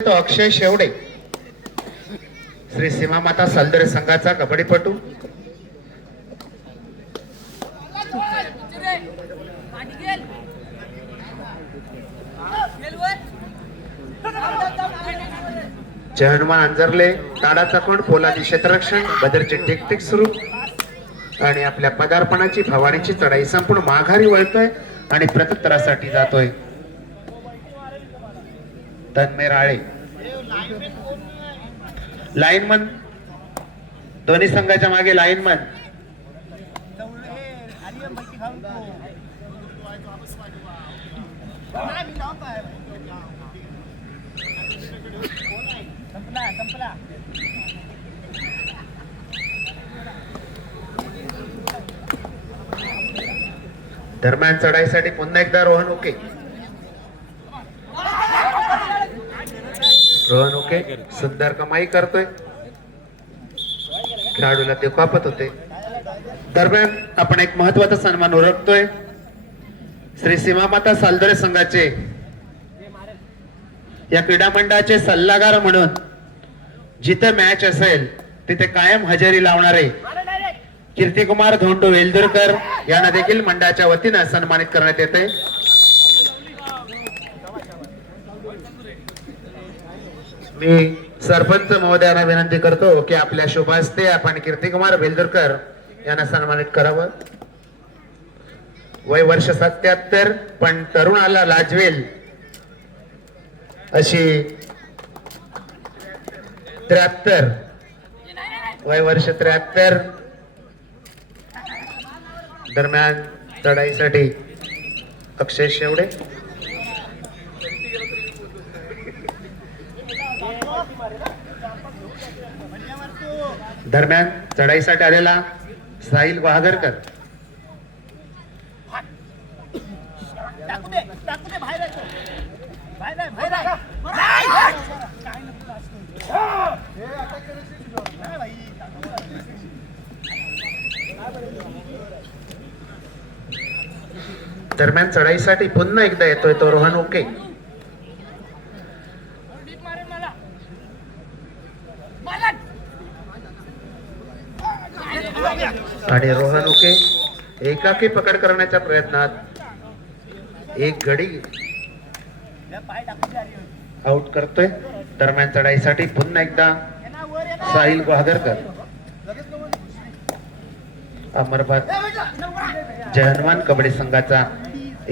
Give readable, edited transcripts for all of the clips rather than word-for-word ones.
तो अक्षय शेवडे श्री सीमा माता सालदरे संघाचा कबड्डीपटू जय हनुमान अंजरले ताडाचा कोण पोलादी क्षेत्ररक्षण बदरचे टेकटेक सुरू आणि आपल्या पदार्पणाची भवानीची चढाई संपूर्ण माघारी वळतोय आणि प्रत्युत्तरासाठी जातोय. तन्मय राळे लाईनमन दोन्ही संघाच्या मागे लाईनमन दरम्यान चढाईसाठी पुन्हा एकदा रोहन ओके. रोहन ओके सुंदर कमाई करतोय, खेळाडूला ते कापत होते. दरम्यान आपण एक महत्वाचा सन्मान ओळखतोय. श्री सीमा माता सालदरे संघाचे या क्रीडा मंडळाचे सल्लागार म्हणून जिथे मॅच असेल तिथे कायम हजेरी लावणारे कीर्तिकुमार धोंडो वेलदुरकर यांना देखील मंडळाच्या वतीने सन्मानित करण्यात येते. मी सरपंच महोदयांना विनंती करतो की आपल्या शुभ हस्ते आपण कीर्तिकुमार वेलदुरकर यांना सन्मानित करावं. वय वर्ष 77 पण तरुणाला लाजवेल अशी 73 वय वर्ष 73. दरम्यान चढाईसाठी अक्षय शेवडे दरम्यान चढाईसाठी आलेला साहिल वाघरकर दरम्यान चढाईसाठी पुन्हा एकदा येतोय तो रोहन ओके. आणि रोहन ओके एकाकी पकड करण्याच्या प्रयत्नात एक गडी आउट करतोय. दरम्यान चढाईसाठी पुन्हा एकदा साहिल वाघरकर. अमरभात जय हनुमान कबड्डी संघाचा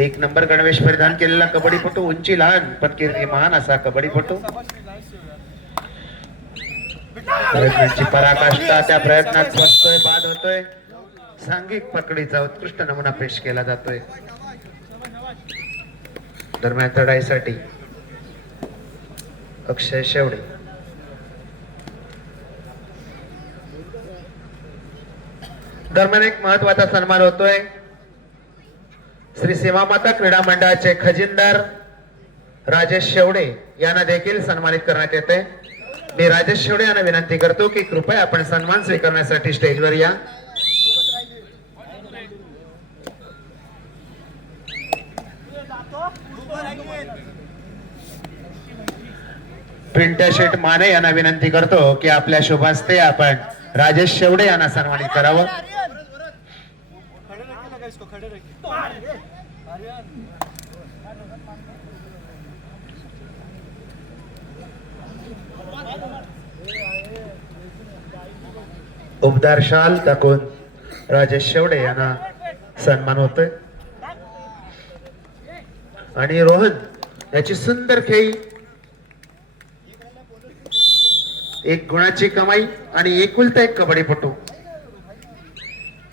1 नंबर गणवेश परिधान केलेला कबड्डीपटू, उंची लहान पण कीर्ती महान असा कबड्डीपटू. प्रयत्नांची पराकाष्ठा त्या प्रयत्नात बसतोय, बाद होतोय. सांघिक पकडीचा उत्कृष्ट नमुना पेश केला जातोय. दरम्यान चढाईसाठी अक्षय शेवडे दरम्यान एक महत्वाचा सन्मान होतोय. श्री सीमा माता क्रीडा मंडळाचे खजिनदार राजेश शेवडे यांना देखील सन्मानित करण्यात येते. मी राजेश शेवडे यांना विनंती करतो की कृपया आपण सन्मान स्वीकारण्यासाठी स्टेजवर या. पिंट्या शेठ माने यांना विनंती करतो की आपल्या शुभ हस्ते आपण राजेश शेवडे यांना सन्मानित करावं. उबदार शाल दाखवून राजेश शेवडे यांना सन्मान होतोय. आणि रोहन याची सुंदर खेळी, एक गुणाची कमाई आणि एकुलता एक कबड्डीपटू.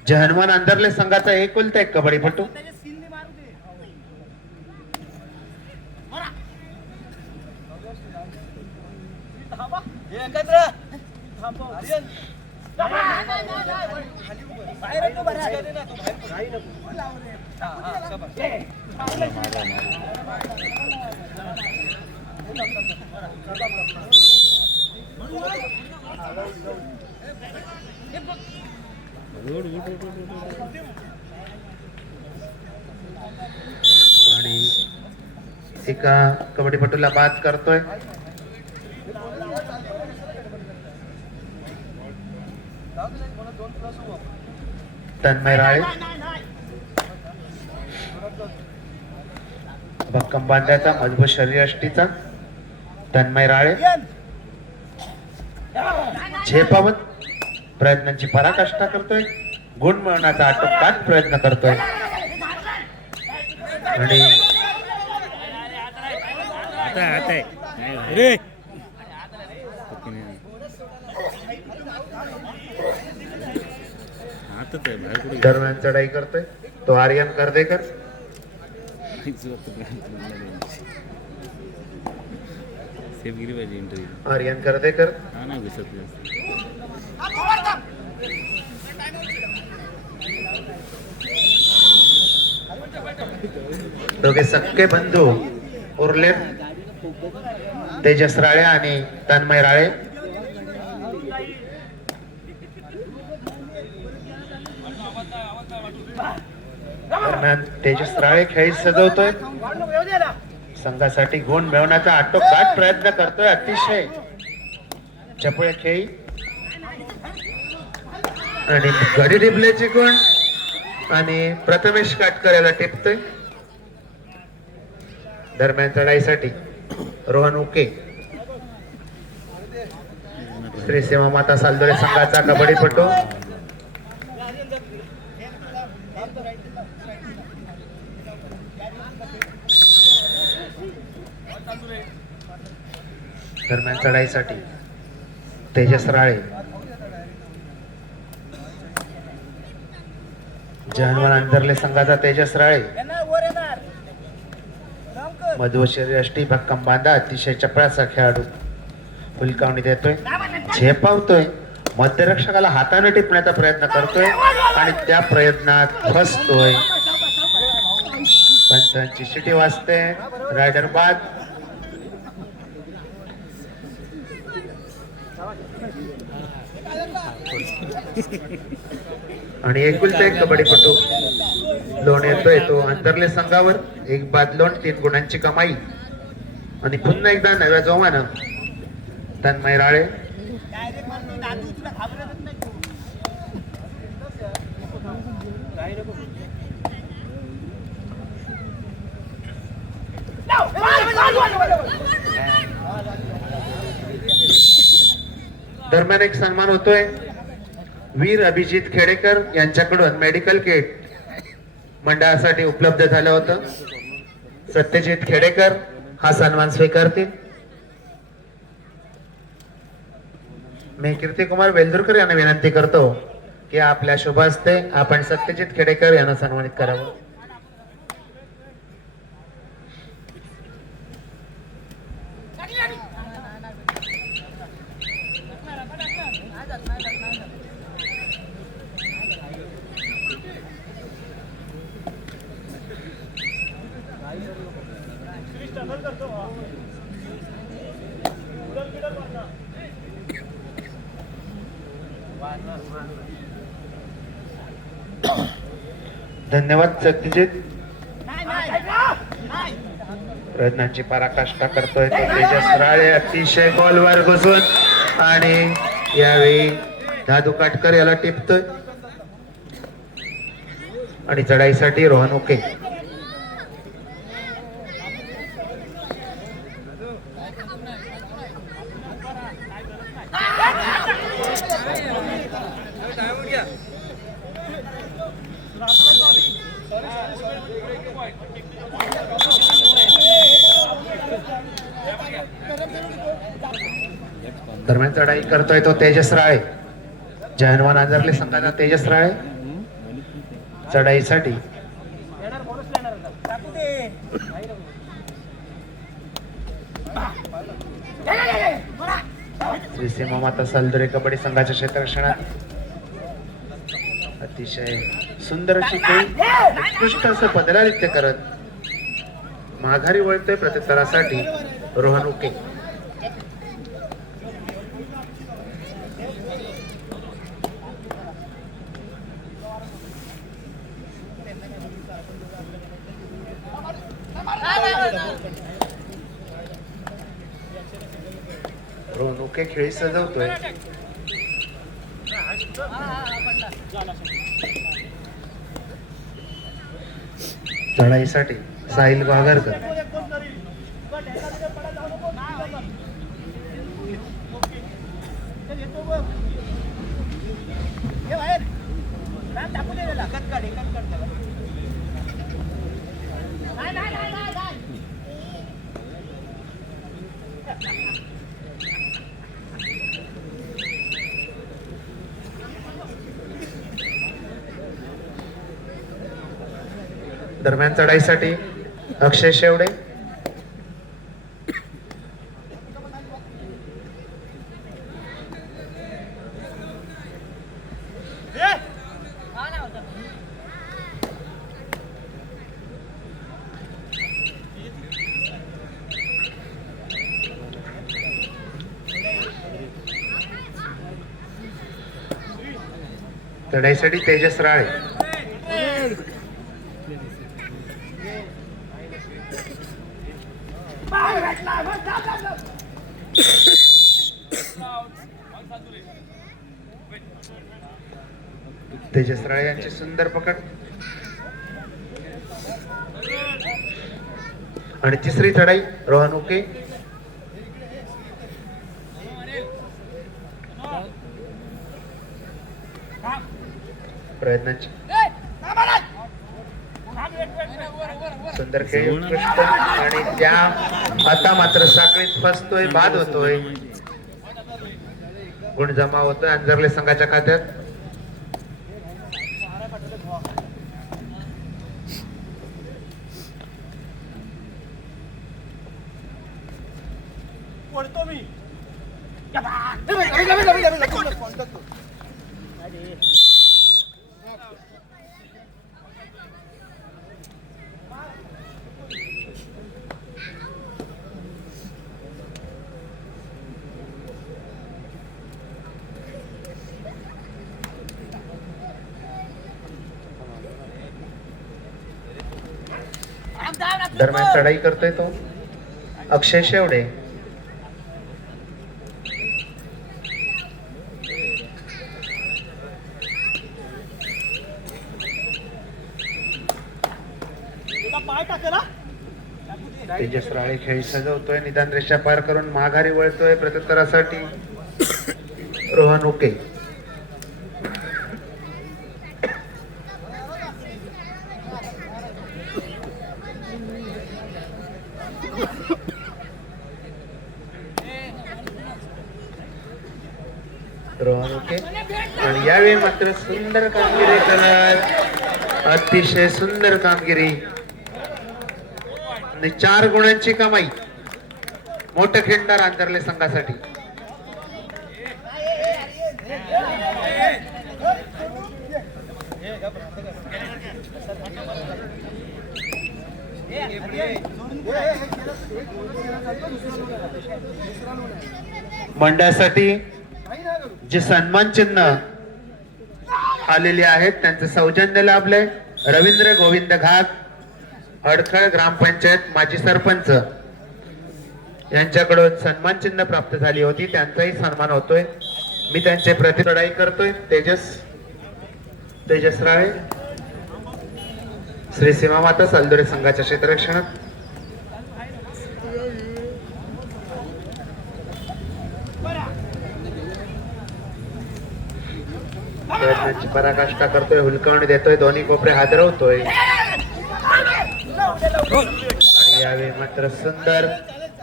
जय हनुमान अंधरले संघाचा एकुलता एक कबड्डीपटू. आणि एका कबड्डीपटूला बाद करतोय. तन्मय राळे भक्कम बांध्याचा मजबूत शरीरयष्टीचा तन्मय राळे झेपावत प्रयत्नांची पराकाष्ठा करतोय, गुण मिळवण्याचा आटोकाट प्रयत्न करतोय आणि दरम्यान चढाई करतोय तो आर्यन कर्देकर. आर्यन कर्देकर दोघे सक्के बंधू उरले तेजस राळे आणि तन्मय राळे. दरम्यान तेजस राळे खेळी सजवतोय, संघासाठी गुण मिळवण्याचा आटोकाट प्रयत्न करतोय, अतिशय चपळ खेळी आणि गडी डिबल्याची गुण आणि प्रथमेश काटकर याला टिपतोय. दरम्यान चढाईसाठी रोहन उके श्री सेवा माता सालदोरे संघाचा कबड्डीपटू दरम्यान चढाईसाठी तेजस राळे जहानवान अंतरले संघाचा तेजस राळे मधुर शरीरयष्टी भक्कम बांधा अतिशय चपळाचा खेळाडू हुलकावणी देतोय, झेपावतोय, मध्यरक्षकाला हाताने टिपण्याचा प्रयत्न करतोय आणि त्या प्रयत्नात फसतोय. पंचांची शिटी वाजते, रायडर बाद. आणि एकुलता एक कबड्डीपटू लोण येतोय तो अंतरले संघावर. एक बाद लोण, 3 गुणांची कमाई आणि पुन्हा एकदा नव्या जोमानं तन्मय राळे दरम्यान एक सन्मान होतोय वीर अभिजित खेडेकर यांच्याकडून मेडिकल किट मंडळासाठी उपलब्ध झालं होतं. सत्यजित खेडेकर हा सन्मान स्वीकारतील. मी कीर्तिकुमार वेलदुरकर यांना विनंती करतो की आपल्या शुभ हस्ते आपण सत्यजित खेडेकर यांना सन्मानित करावं. धन्यवाद सत्यजित. प्रयत्नांची पराकाष्ठा करतोय तो तेजस राळे अतिशय बॉलवर घुसून आणि यावेळी दादू काटकर याला टिपतोय आणि चढाईसाठी रोहन उके दरम्यान चढाई करतोय तो तेजस राळे. जहानवान आजरले संघाचा तेजस राळे चढाईसाठी श्री सीमा माता सालदोरे कबड्डी संघाच्या क्षेत्ररक्षणात अतिशय सुंदर अशी खेळी उत्कृष्ट असं पदरारित्य करत माघारी वळतोय प्रत्युत्तरासाठी रोहन उके. रोहन उके खेळी सजवतोय चढाईसाठी साहिल बागरकर. दरम्यान चढाईसाठी अक्षय शेवडे. चढाईसाठी तेजस राळे. तेजस राळे यांची सुंदर पकड. आणि तिसरी चढाई रोहन उके. प्रयत्नांची सुंदर खेळ उत्कृष्ट. आणि त्या आता मात्र साखळीत फसतोय, बाद होतोय, गुण जमा होतोय अंजरले संघाच्या खात्यात. दरम्यान चढाई करतोय तो अक्षय शेवडे. तेजस राळे खेळ सजवतोय, निदान रेषा पार करून माघारी वळतोय प्रत्युत्तरासाठी रोहन उके. रोहन उके. आणि यावेळी मात्र सुंदर कामगिरी करत, अतिशय सुंदर कामगिरी आणि 4 गुणांची कमाई मोठं खिंडार अंतरले संघासाठी. मंडळासाठी जे सन्मान चिन्ह आलेले आहेत त्यांचे सौजन्य लाभले. रवींद्र गोविंद घात, अडखळ ग्रामपंचायत माजी सरपंच यांच्याकडून सन्मान चिन्ह प्राप्त झाली होती, त्यांचाही सन्मान होतोय. मी त्यांचे प्रतिचढाई करतोय. तेजस राळे श्री सीमामाता सालदोरे संघाच्या क्षेत्ररक्षणात. प्रयत्नांची पराकाष्ठा करतोय, हुलकावणी देतोय, दोन्ही कोपरे हादरवतोय. आणि यावेळी मात्र सुंदर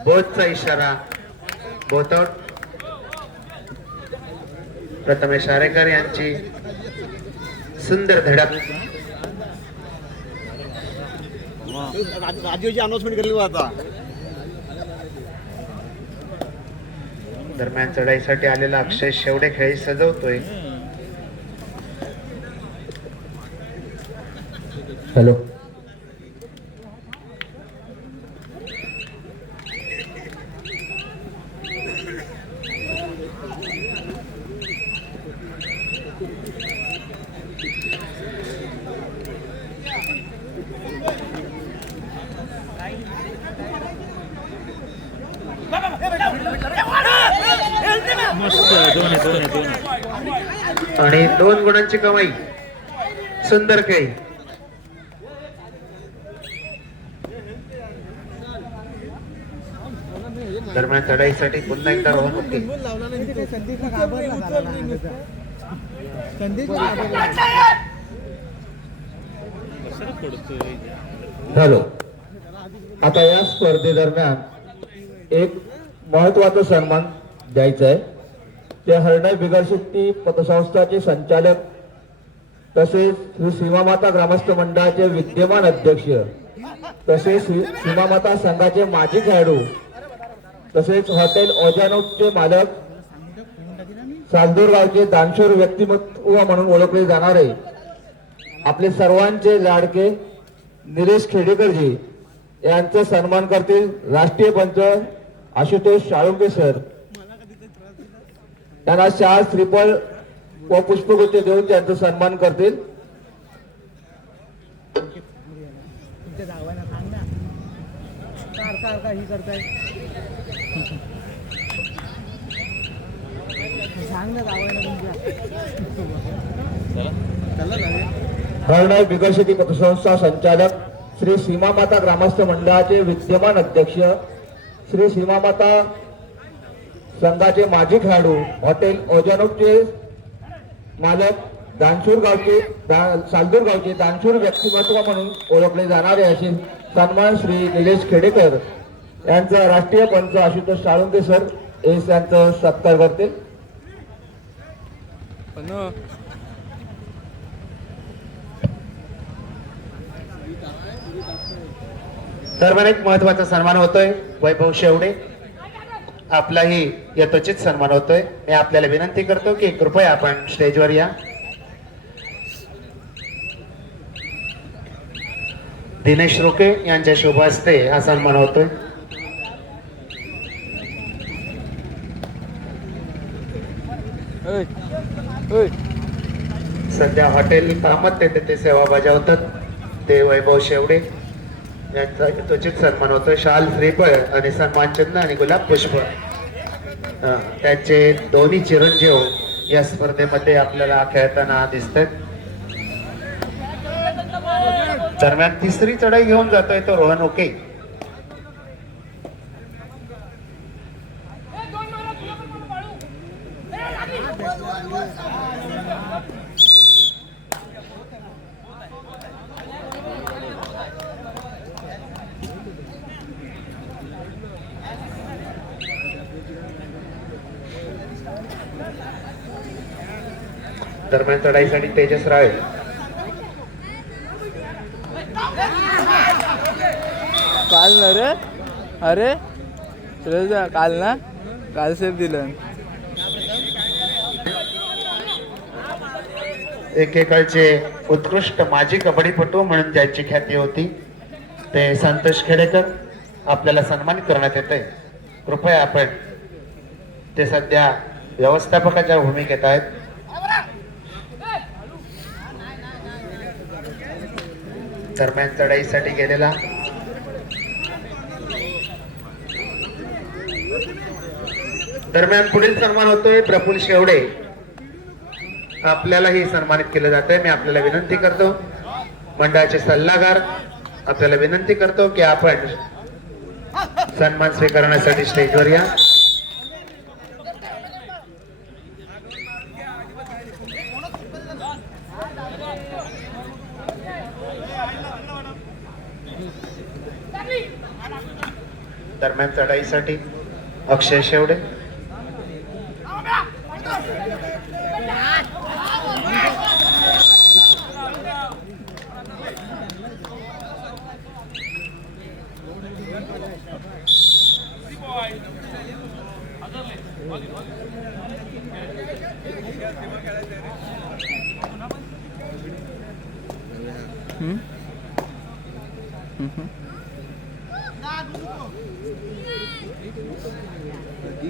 बोधचा इशारा. बोथाउट प्रथमेश आरेकर यांची सुंदर धडक. राजीवची अनाउन्समेंट केली आता. दरम्यान चढाईसाठी आलेला अक्षय शेवडे खेळी सजवतोय. हॅलो. मस्त दोन आणि 2 गुणांची कमाई. सुंदर खेळ. दरम्यान चढाईसाठी पुन्हा एकदा रोहन होते. झालो. आता या स्पर्धेदरम्यान एक महत्वाचा सन्मान द्यायचा आहे. ते हरणाई बिगरशेट्टी पतसंस्थाचे संचालक तसेच श्री सीमामाता ग्रामस्थ मंडळाचे विद्यमान अध्यक्ष तसेच सीमामाता संघाचे माजी खेळाडू तसेच हॉटेल ओजानोकचे मालक सालदूर गावचे दानशूर व्यक्तिमत्व म्हणून ओळखले जाणारे आपले सर्वांचे लाडके निलेश खेडेकरजी यांचा सन्मान करतील राष्ट्रीय पंच आशुतोष साळुंके सर. त्यांना शाल श्रीफळ व पुष्पगुच्छ देऊन त्यांचा सन्मान करतील. हरणाई बिगरशेट्टी पतसंस्था संचालक श्री सीमामाता ग्रामस्थ मंडळाचे विद्यमान अध्यक्ष श्री सीमामाता संघाचे माजी खेळाडू हॉटेल ओजानोकचे मालक सालदूर गावचे दानशूर व्यक्तिमत्व म्हणून ओळखले जाणारे असे सन्मान श्री निलेश खेडेकर यांचा राष्ट्रीय पंच आशुतोष साळुंके सर हे यांचा सत्कार करतील. दरम्यान एक महत्वाचा सन्मान होतोय. वैभव शेवडे आपलाही यथोचित सन्मान होतोय. मी आपल्याला विनंती करतो की कृपया आपण स्टेजवर या. दिनेश रोके यांच्या शुभ हस्ते हा सन्मान होतोय. सध्या हॉटेल कामत ते सेवा बजावतात ते वैभव शेवडे यांचा यथोचित सन्मान होतोय. शाल श्रीफळ आणि सन्मान चिन्ह आणि गुलाब पुष्प त्यांचे दोन्ही चिरंजीव या स्पर्धेमध्ये आपल्याला खेळताना दिसतात. दरम्यान तिसरी चढाई घेऊन जातोय तो रोहन ओके. दरम्यान चढाईसाठी तेजस राय काल ना रे अरे तुला काल ना काल सेफ दिलं. एकेकाळचे उत्कृष्ट माजी कबड्डीपटू म्हणून ज्यांची ख्याती होती ते संतोष खेडेकर आपल्याला सन्मानित करण्यात येते. कृपया आपण ते सध्या व्यवस्थापकाच्या भूमिकेत आहेत. दरम्यान चढाईसाठी गेलेला दरम्यान पुढील सन्मान होतोय प्रफुल्ल शेवडे. आपल्यालाही सन्मानित केलं जात आहे. मी आपल्याला विनंती करतो मंडळाचे सल्लागार आपल्याला विनंती करतो की आपण सन्मान स्वीकारण्यासाठी स्टेजवर या. दरम्यान चढाईसाठी अक्षय शेवडे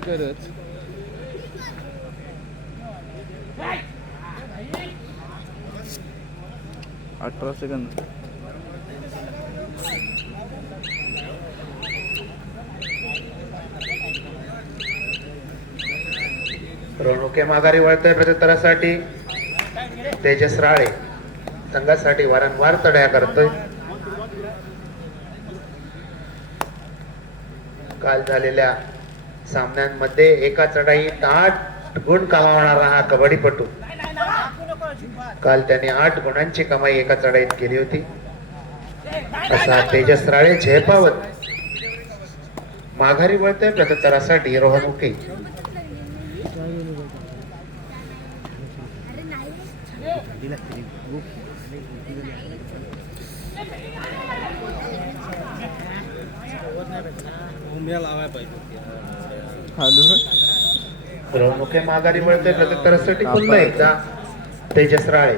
करत 18 सेकंद. रणुके माघारी वळतोय प्रत्युत्तरासाठी. तेजस राळे संघासाठी वारंवार चढाया करतोय. काल झालेल्या सामन्यांमध्ये एका चढाईत 8 गुण कमावणारा हा कबड्डीपटू काल त्याने 8 गुणांची कमाई एका चढाईत केली होती. असा तेजस राळे झेपावत माघारी वळतोय प्रत्युत्तरासाठी. रोहन उके रोहनुके माघारी वळतोय प्रत्युत्तरासाठी. पुन्हा एकदा तेजस राळे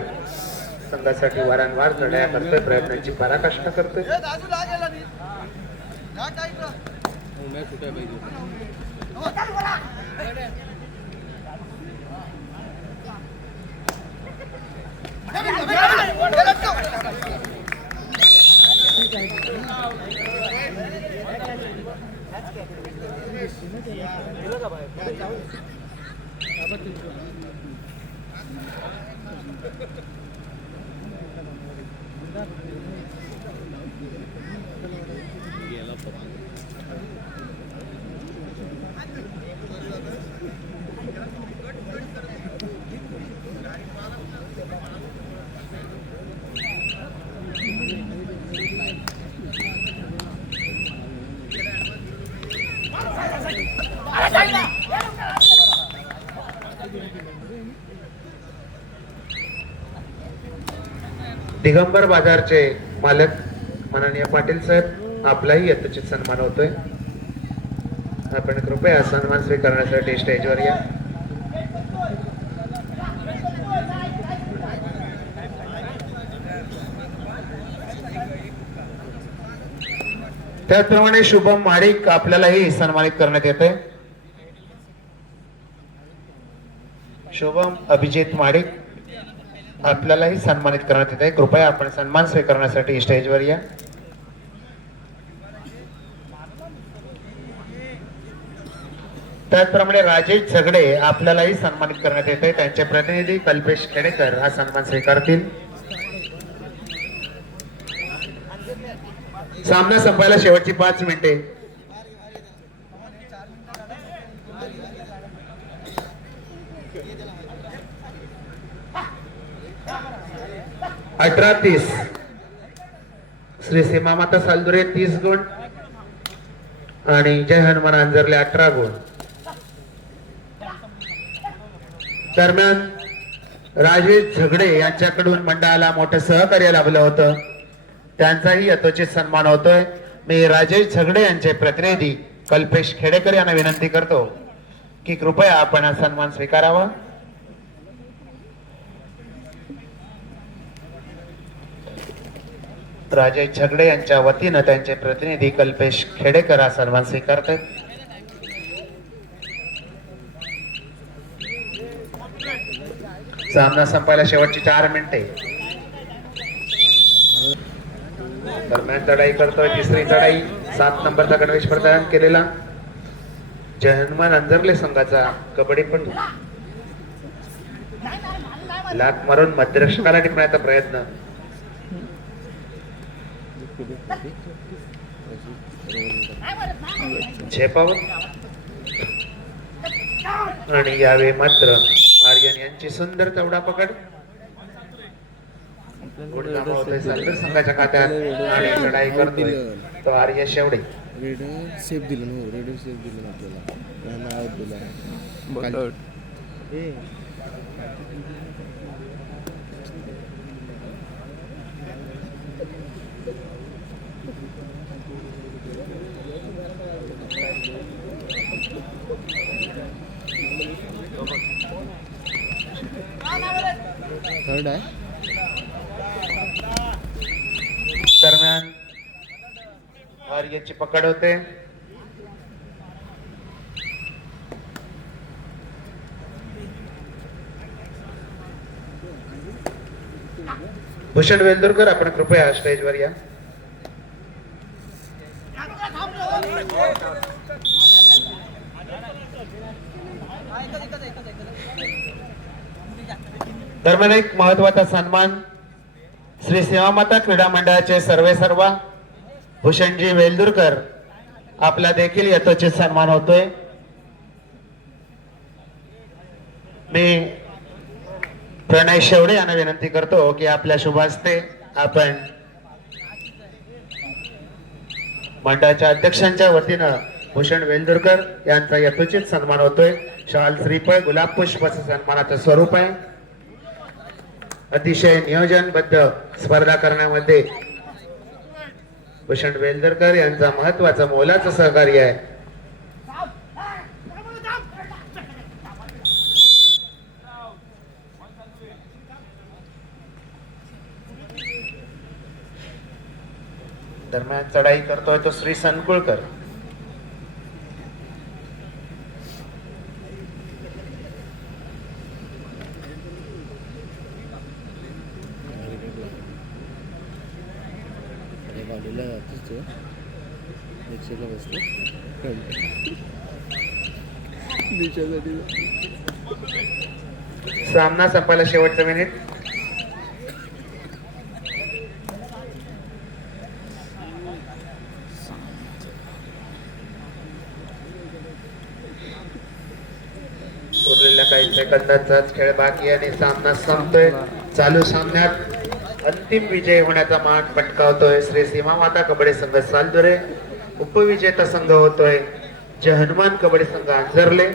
संघासाठी वारंवार लढाया करतोय. प्रयत्नांची पराकाष्ठा करतोय. दिगंबर बाजारचे मालक माननीय पाटील साहेब आपलाही यथोचित सन्मान होतोय. आपण कृपया सन्मान स्वीकारण्यासाठी स्टेजवर या. त्याचप्रमाणे शुभम माडिक आपल्यालाही सन्मानित करण्यात येते. शुभम अभिजित माडिक आपल्यालाही सन्मानित करण्यात येते. कृपया आपण सन्मान स्वीकारण्यासाठी स्टेजवर या. त्याचप्रमाणे राजेश झगडे आपल्यालाही सन्मानित करण्यात येते. त्यांचे प्रतिनिधी कल्पेश खेडेकर हा सन्मान स्वीकारतील. सामना संपायला शेवटची 5 मिनिटे. अठरा 30 श्री सीमामाता सालदुरे 30 गुण आणि जय हनुमान अंजरले 18 गुण. दरम्यान राजेश झगडे यांच्याकडून मंडळाला मोठं सहकार्य लाभलं होतं. त्यांचाही यथोचित सन्मान होतोय. मी राजेश झगडे यांचे प्रतिनिधी कल्पेश खेडेकर यांना विनंती करतो की कृपया आपण हा सन्मान स्वीकारावा. राजेश झगडे यांच्या वतीनं त्यांचे प्रतिनिधी कल्पेश खेडेकर हा सन्मान स्वीकारतात. सामना संपायला शेवटची 4 मिनिटे. दरम्यान चढाई करतोय तिसरी चढाई 7 नंबरचा गणवेश प्रदान केलेला जय हनुमान अंजरले संघाचा कबड्डीपटू लात मारून मध्यरक्षकाला टिपण्याचा प्रयत्न. झेपावत आणि यावेळी मात्र आर्यन यांची सुंदर चवडा पकड. संघाच्या खात्यात आणि लढाई करतोय तो आर्य शेवडे. रेड सेफ दिलं ना, रेड सेफ दिलं ना आपल्याला, नाव दिलं. थर्ड आहे. दरम्यान आर्यची पकड होते. भूषण वेलदुरकर आपण कृपया स्टेजवर या. दरम्यान एक महत्वाचा सन्मान श्री सेवामाता क्रीडा मंडळाचे सर्वेसर्वा भूषणजी वेलदुरकर आपला देखील यथोचित सन्मान होतोय. मी प्रणय शेवडे यांना विनंती करतो की आपल्या शुभ हस्ते आपण मंडळाच्या अध्यक्षांच्या वतीनं भूषण वेलदुरकर यांचा यथोचित सन्मान होतोय. शाल श्रीफळ गुलाब पुष्प असं सन्मानाचं स्वरूप आहे. अतिशय नियोजनबद्ध स्पर्धा करण्यामध्ये भूषण वेलदुरकर यांचा महत्वाचं मोलाचं सहकार्य आहे. दरम्यान चढाई करतोय तो श्री संकुळकर. बाजूला जातोच तो रिक्षेला बसतो दिवसासाठी सामना संपायला शेवटचं मिनिट. उरलेल्या काही सेकंदाचाच खेळ बाकी आणि सामना संपतोय. चालू सामन्यात अंतिम विजय होण्याचा मान पटकावतोय श्री सीमा माता कबड्डी संघ सालदुरे. उपविजेता संघ होतोय जय हनुमान कबड्डी संघ अंजरले.